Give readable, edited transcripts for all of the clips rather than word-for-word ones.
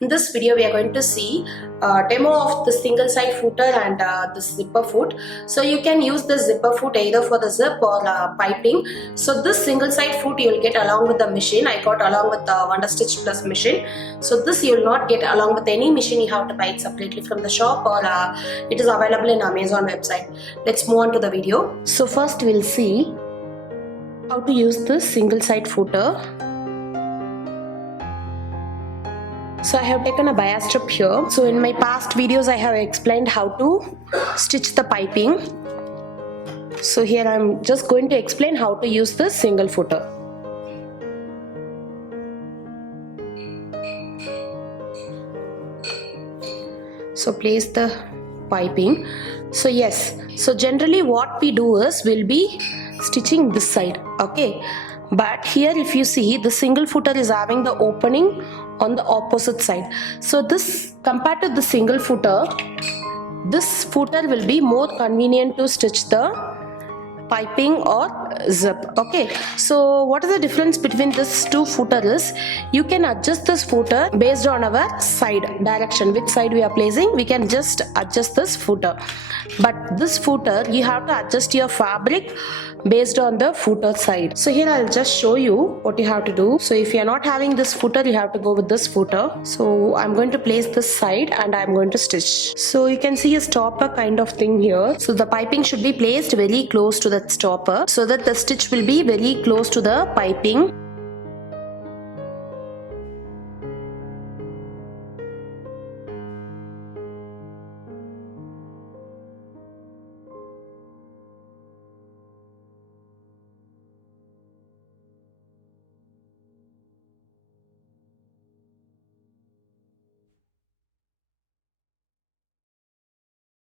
In this video, we are going to see a demo of the single side footer and the zipper foot. So you can use the zipper foot either for the zip or piping. So this single side foot you will get along with the machine. I got along with the Wonder Stitch Plus machine. So this you will not get along with any machine. You have to buy it separately from the shop, or it is available in Amazon website. Let's move on to the video. So first we'll see how to use the single side footer. So I have taken a bias strip here. So in my past videos I have explained how to stitch the piping. So here I'm just going to explain how to use the single footer. So place the piping. So yes, so generally what we do is we'll be stitching this side, okay? But here if you see, the single footer is having the opening on the opposite side. So this, compared to the single footer, this footer will be more convenient to stitch the piping or zip, okay? So what is the difference between this two footer is, you can adjust this footer based on our side direction, which side we are placing, we can just adjust this footer. But this footer you have to adjust your fabric based on the footer side. So here I'll just show you what you have to do. So if you are not having this footer, you have to go with this footer. So I'm going to place this side and I'm going to stitch. So you can see a stopper kind of thing here. So the piping should be placed very close to that stopper so that the stitch will be very close to the piping.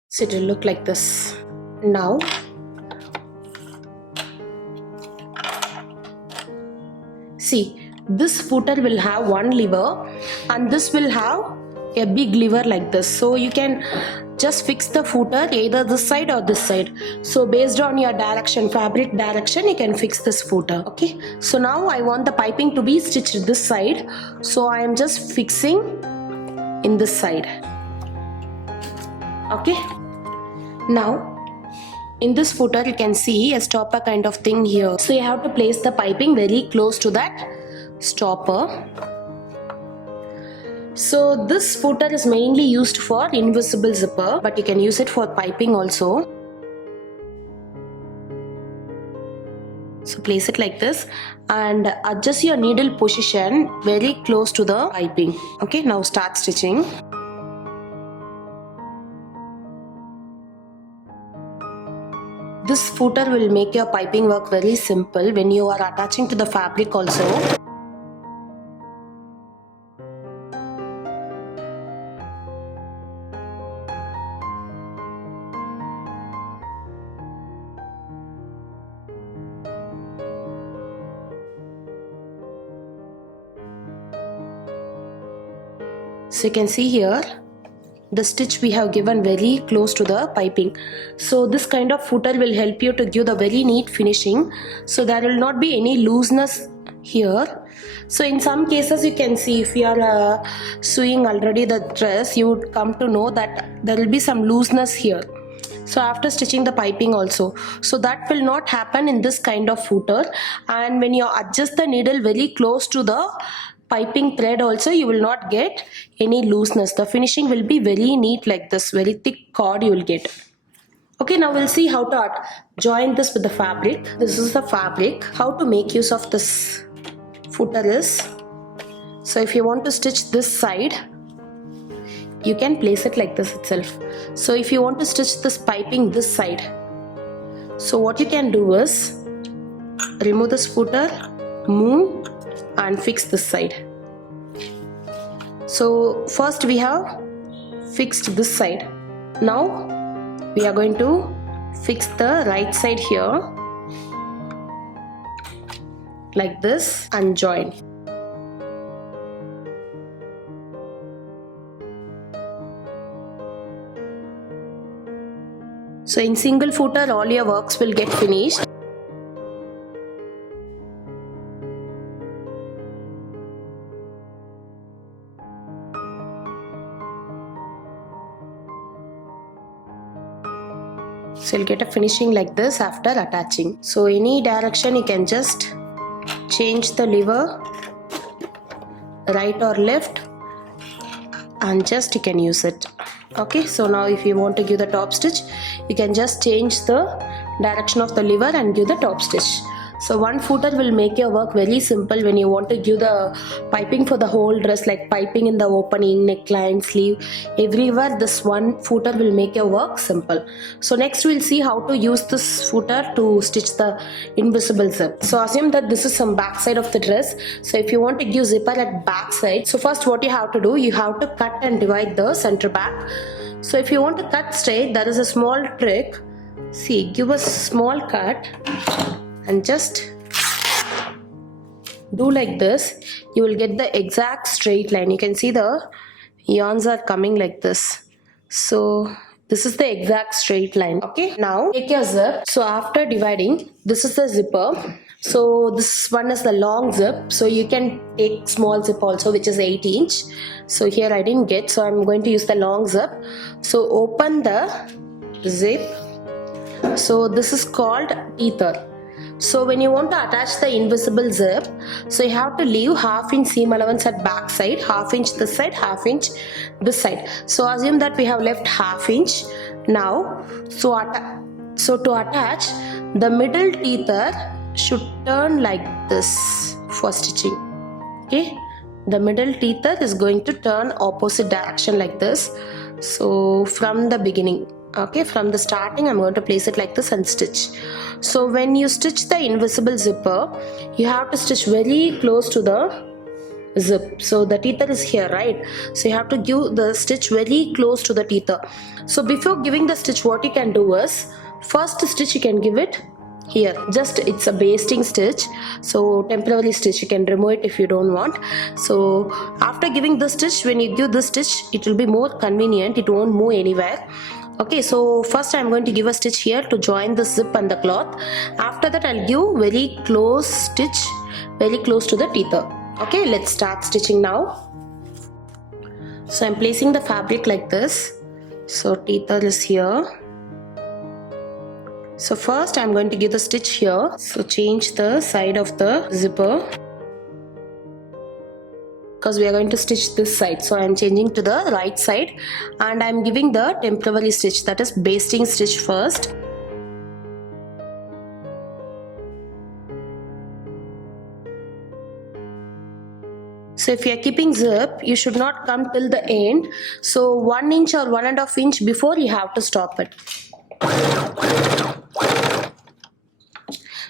So it will look like this. Now see, this footer will have one lever and this will have a big lever like this. So you can just fix the footer either this side or this side. So based on your direction, fabric direction, you can fix this footer, okay? So now I want the piping to be stitched this side. So I am just fixing in this side, okay? Now in this footer you can see a stopper kind of thing here. So you have to place the piping very close to that stopper. So this footer is mainly used for invisible zipper, but you can use it for piping also. So place it like this and adjust your needle position very close to the piping, okay? Now start stitching. This footer will make your piping work very simple when you are attaching to the fabric also. So you can see here the stitch we have given very close to the piping. So this kind of footer will help you to give the very neat finishing. So there will not be any looseness here. So in some cases you can see, if you are sewing already the dress, you would come to know that there will be some looseness here. So after stitching the piping also, so that will not happen in this kind of footer. And when you adjust the needle very close to the piping thread also, you will not get any looseness. The finishing will be very neat like this, very thick cord you will get. Okay, now we'll see how to join this with the fabric. This is the fabric. How to make use of this footer is, so if you want to stitch this side, you can place it like this itself. So if you want to stitch this piping this side, so what you can do is remove this footer, move and fix this side. So first we have fixed this side. Now we are going to fix the right side here like this and join. So in single footer all your works will get finished. So you'll get a finishing like this after attaching. So any direction you can just change the lever, right or left, and just you can use it. Okay, so now if you want to give the top stitch, you can just change the direction of the lever and give the top stitch. So one footer will make your work very simple when you want to give the piping for the whole dress, like piping in the opening, neckline, sleeve, everywhere. This one footer will make your work simple. So next we'll see how to use this footer to stitch the invisible zip. So assume that this is some back side of the dress. So if you want to give zipper at back side, so first what you have to do, you have to cut and divide the center back. So if you want to cut straight, there is a small trick. See, give a small cut and just do like this. You will get the exact straight line. You can see the yarns are coming like this. So this is the exact straight line. Okay, now take your zip. So after dividing, this is the zipper. So this one is the long zip. So you can take small zip also, which is 8 inch. So here I didn't get, so I'm going to use the long zip. So open the zip. So this is called tether. So when you want to attach the invisible zip, so you have to leave half inch seam allowance at back side, half inch this side, half inch this side. So assume that we have left half inch. Now, so to attach, the middle tether should turn like this for stitching. Okay, the middle tether is going to turn opposite direction like this. So from the beginning, okay, from the starting, I'm going to place it like this and stitch. So when you stitch the invisible zipper, you have to stitch very close to the zip. So the tether is here, right? So you have to give the stitch very close to the tether. So before giving the stitch, what you can do is, first stitch you can give it here, just it's a basting stitch, so temporary stitch, you can remove it if you don't want. So after giving the stitch, when you give the stitch, it will be more convenient, it won't move anywhere. Okay, so first I'm going to give a stitch here to join the zip and the cloth. After that I'll give very close stitch, very close to the tether. Okay, let's start stitching now. So I'm placing the fabric like this. So tether is here. So first I'm going to give the stitch here. So change the side of the zipper, because we are going to stitch this side. So I am changing to the right side and I am giving the temporary stitch, that is basting stitch first. So if you are keeping zip, you should not come till the end. So 1 inch or 1.5 inch before you have to stop it.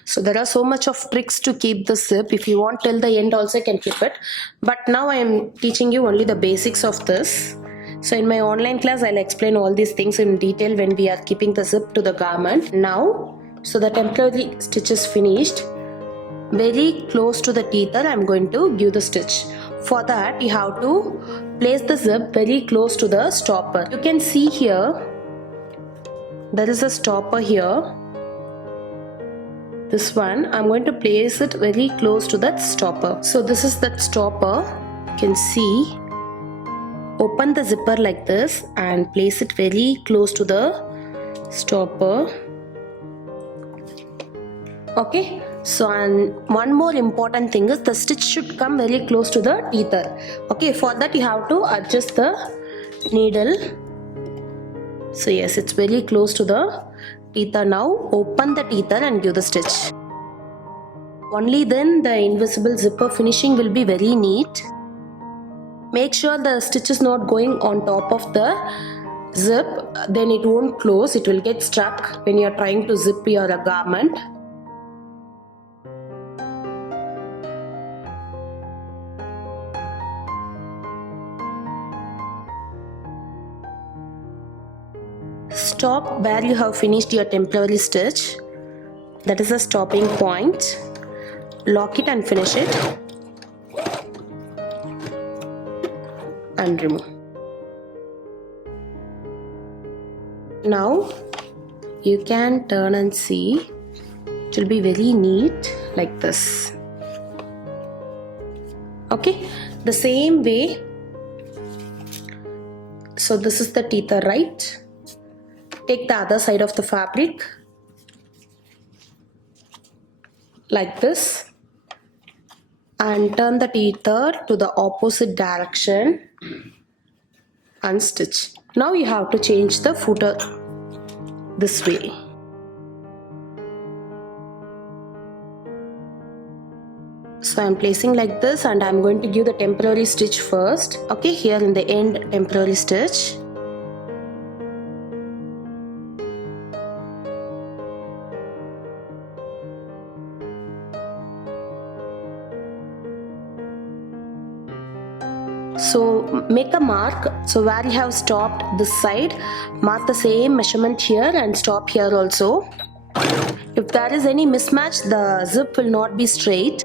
So there are so much of tricks to keep the zip. If you want till the end also you can keep it. But now I am teaching you only the basics of this. So in my online class I'll explain all these things in detail when we are keeping the zip to the garment. Now, so the temporary stitch is finished. Very close to the tether I'm going to give the stitch. For that you have to place the zip very close to the stopper. You can see here, there is a stopper here. This one, I'm going to place it very close to that stopper. So this is that stopper. You can see. Open the zipper like this and place it very close to the stopper. Okay. So and one more important thing is the stitch should come very close to the tether. Okay. For that you have to adjust the needle. So yes, it's very close to the tether. Now open the tether and give the stitch. Only then the invisible zipper finishing will be very neat. Make sure the stitch is not going on top of the zip, then it won't close, it will get stuck when you are trying to zip your garment. Stop where you have finished your temporary stitch, that is a stopping point. Lock it and finish it and remove. Now you can turn and see, it will be very neat like this. Okay, the same way. So this is the tether, right? Take the other side of the fabric like this and turn the tether to the opposite direction and stitch. Now you have to change the footer this way. So I'm placing like this and I'm going to give the temporary stitch first. Okay, here in the end, temporary stitch. So make a mark, so where you have stopped this side, mark the same measurement here and stop here also. If there is any mismatch, the zip will not be straight.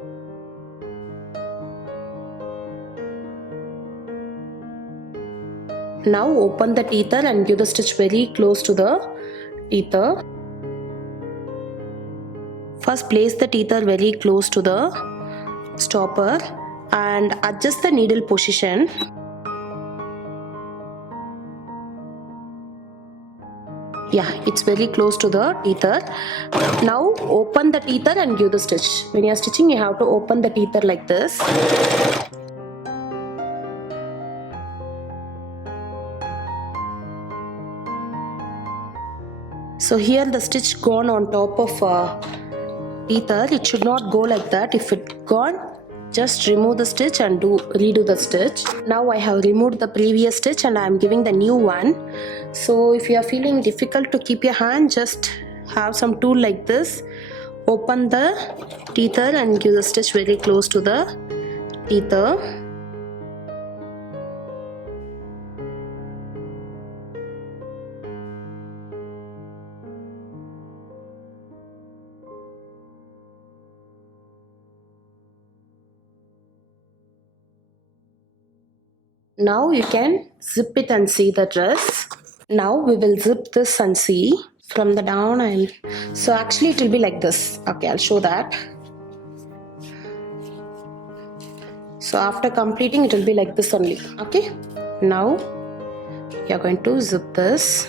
Now open the tether and give the stitch very close to the tether. First place the tether very close to the stopper and adjust the needle position. Yeah, it's very close to the tether. Now open the tether and give the stitch. When you are stitching, you have to open the tether like this. So here the stitch gone on top of tether. It should not go like that. If it gone, just remove the stitch and redo the stitch. Now I have removed the previous stitch and I am giving the new one. So if you are feeling difficult to keep your hand, just have some tool like this. Open the tether and give the stitch very close to the tether. Now you can zip it and see the dress. Now we will zip this and see from the down and so actually it will be like this. Okay, I'll show that. So after completing it will be like this only. Okay, now you're going to zip this.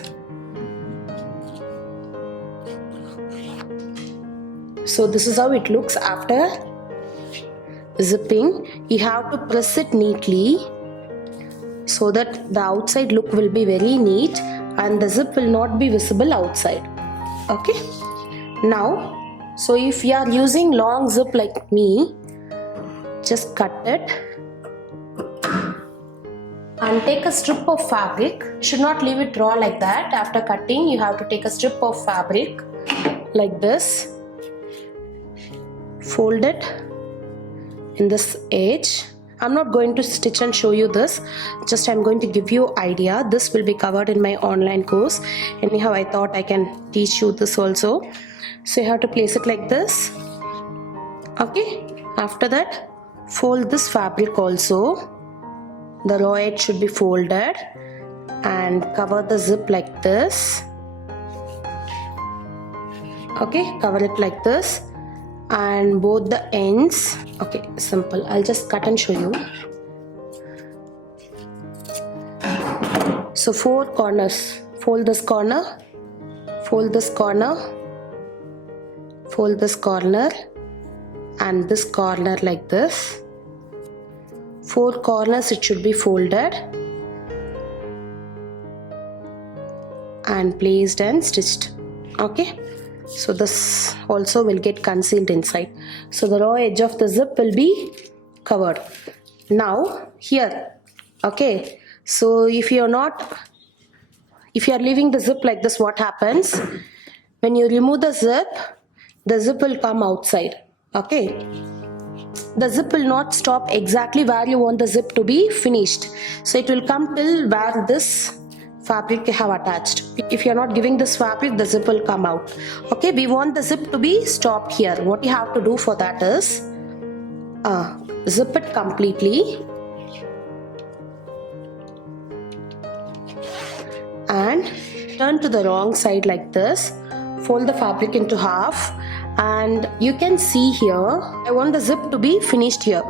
So this is how it looks after zipping. You have to press it neatly so that the outside look will be very neat and the zip will not be visible outside. Okay, now so if you are using long zip like me, just cut it and take a strip of fabric. You should not leave it raw like that. After cutting, you have to take a strip of fabric like this, fold it in this edge. I'm not going to stitch and show you this, just I'm going to give you idea. This will be covered in my online course. Anyhow, I thought I can teach you this also. So you have to place it like this. Okay, after that fold this fabric also. The raw edge should be folded and cover the zip like this. Okay, cover it like this and both the ends. Okay, simple. I'll just cut and show you. So 4 corners. Fold this corner, fold this corner, fold this corner and this corner like this. 4 corners it should be folded and placed and stitched. Okay, so this also will get concealed inside. So the raw edge of the zip will be covered. Now here, okay, so if you are leaving the zip like this, what happens? When you remove the zip will come outside. Okay, the zip will not stop exactly where you want the zip to be finished. So it will come till where this fabric you have attached. If you are not giving this fabric, the zip will come out. Okay, we want the zip to be stopped here. What you have to do for that is zip it completely and turn to the wrong side like this. Fold the fabric into half and you can see here, I want the zip to be finished here.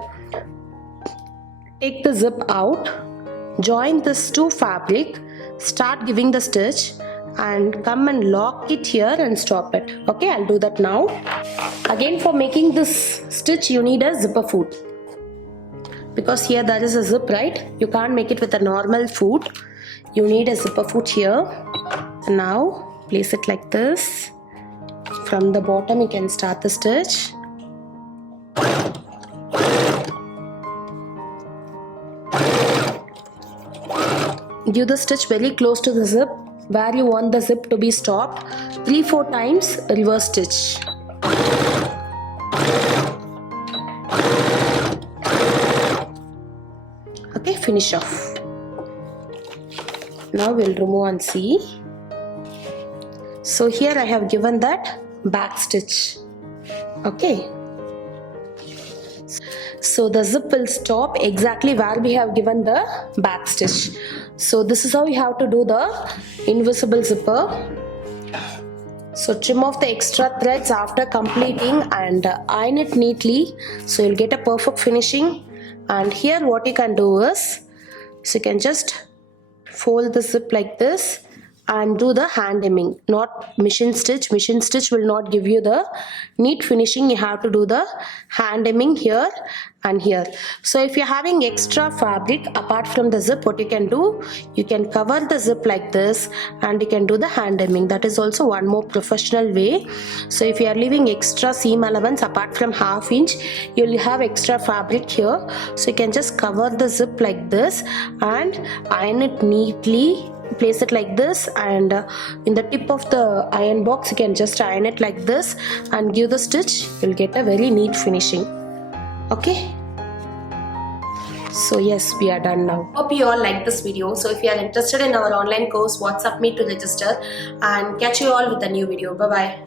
Take the zip out, join this to fabric, start giving the stitch and come and lock it here and stop it. Okay, I'll do that now. Again, for making this stitch you need a zipper foot, because here there is a zip, right? You can't make it with a normal foot. You need a zipper foot here. And now place it like this. From the bottom you can start the stitch. Give the stitch very close to the zip where you want the zip to be stopped. 3-4 times reverse stitch. Okay, finish off. Now we'll remove and see. So here I have given that back stitch. Okay. So the zip will stop exactly where we have given the back stitch. So this is how you have to do the invisible zipper. So trim off the extra threads after completing and iron it neatly, so you'll get a perfect finishing. And here what you can do is, so you can just fold the zip like this and do the hand hemming, not machine stitch. Machine stitch will not give you the neat finishing. You have to do the hand hemming here and here. So if you're having extra fabric apart from the zip, what you can do, you can cover the zip like this and you can do the hand hemming. That is also one more professional way. So if you are leaving extra seam allowance apart from 1/2 inch, you'll have extra fabric here, so you can just cover the zip like this and iron it neatly. Place it like this, and in the tip of the iron box you can just iron it like this and give the stitch. You'll get a very neat finishing. Okay, so yes, we are done now. Hope you all like this video. So if you are interested in our online course, WhatsApp me to register, and catch you all with a new video. Bye bye.